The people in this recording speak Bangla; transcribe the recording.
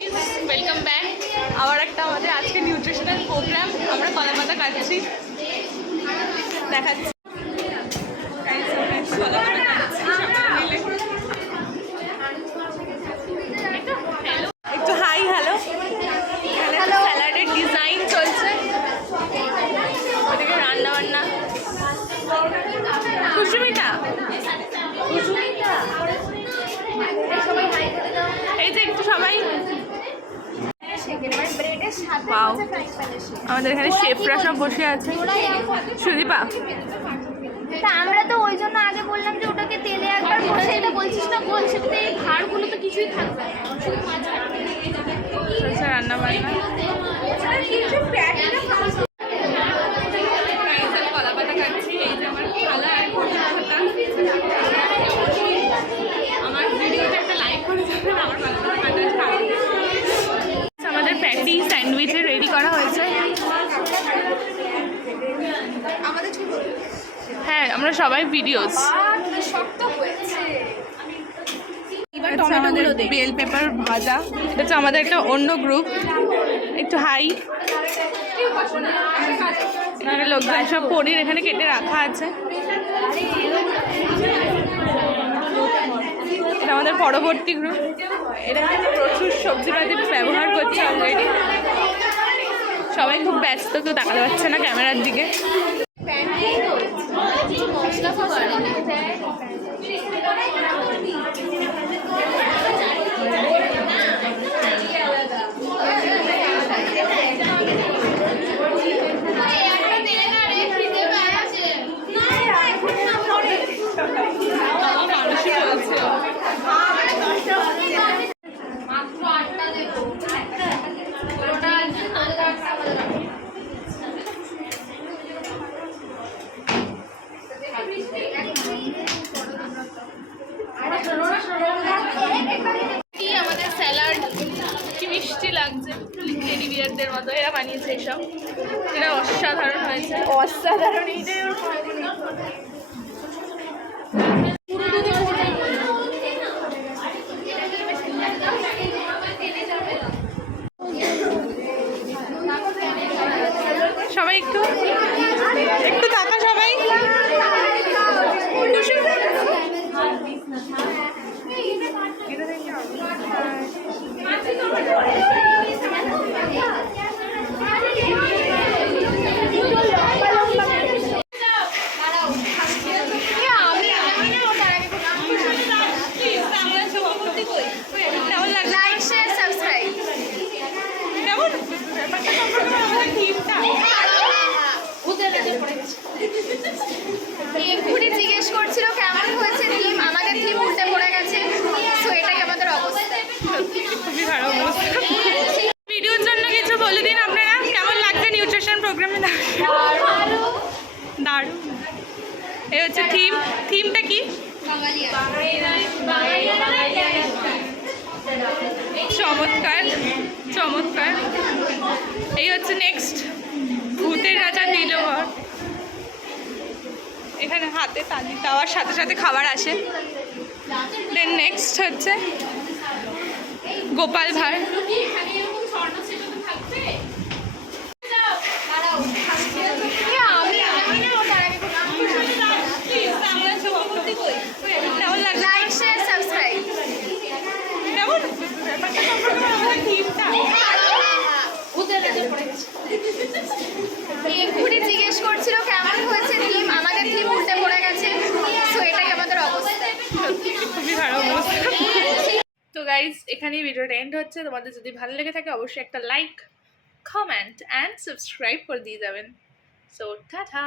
Welcome back. আবার একটা আমাদের আজকে নিউট্রিশনাল প্রোগ্রাম। আমরা কলা পাতা কাটছি, দেখাচ্ছি। একটু হাই হ্যালো। স্যালাডের ডিজাইন চলছে, ওদিকে রান্না বান্না। কুসুমিতা এই যে একটু সবাই। আমাদের এখানে শেফরা সব বসে আছে। সুদীপা, আমরা তো ওই জন্য আগে বললাম যে ওটাকে তেলে একবার কষে, এটা বলছিস না বল, সেটাতে এই ভাড়গুলো তো কিছুই থাকবে না, শুধু মাছ রান্না বান্না। কলা পাতা কাটছি। এই যে আমার খালা আর আমার ভিডিওটা একটা লাইক করে যাবেন। আমার কলা পাতা কাটা আমাদের প্যাটি স্যান্ডউইচে রেডি করা হয়েছে। হ্যাঁ, আমরা সবাই ভিডিওস। আমাদের বেল পেপার ভাজা। এটা হচ্ছে আমাদের একটা অন্য গ্রুপ। একটু হাই। লোকজন সব পনির এখানে কেটে রাখা আছে। এটা আমাদের পরবর্তী গ্রুপ। এটা প্রচুর সবজিপাতি ব্যবহার করছে অলরেডি। সবাই খুব ব্যস্ত, কেউ তাকাতে পারছে না ক্যামেরার দিকে। আমাদের স্যালাড কি মিষ্টি লাগছে, টেডি বিয়ারদের মতো এরা বানিয়েছে এসব। এটা অসাধারণ হয়েছে, অসাধারণ। সবাই একটু একটু তাকা সবাই। এক্ষুনি জিজ্ঞেস করছিল কেমন হয়েছে থিম। আমাদের থিম উল্টে পড়ে গেছে, সো এটাই আমাদের অবস্থা। খুবই খারাপ অবস্থা। ভিডিওর জন্য কিছু বলে দিন আপনারা, কেমন লাগছে নিউট্রিশন প্রোগ্রামে? দারুণ। এই হচ্ছে থিম। থিমটা কি? চমৎকার চমৎকার। এই হচ্ছে নেক্সট ভূতের রাজা নীলবর। এখানে হাতে তালি দেওয়ার সাথে সাথে খাবার আসে। দেন নেক্সট হচ্ছে গোপাল ভাঁড়। এক্ষুনি জিজ্ঞেস করছিল কেমন হয়েছে থিম। আমাদের থিম উল্টে পড়ে গেছে, সো এটাই আমাদের অবস্থা। খুবই খারাপ অবস্থা। তো গাইজ, এখানেই ভিডিওটা এন্ড হচ্ছে। তোমাদের যদি ভালো লেগে থাকে অবশ্যই একটা লাইক, কমেন্ট অ্যান্ড সাবস্ক্রাইব করে দিয়ে যাবেন। So tata.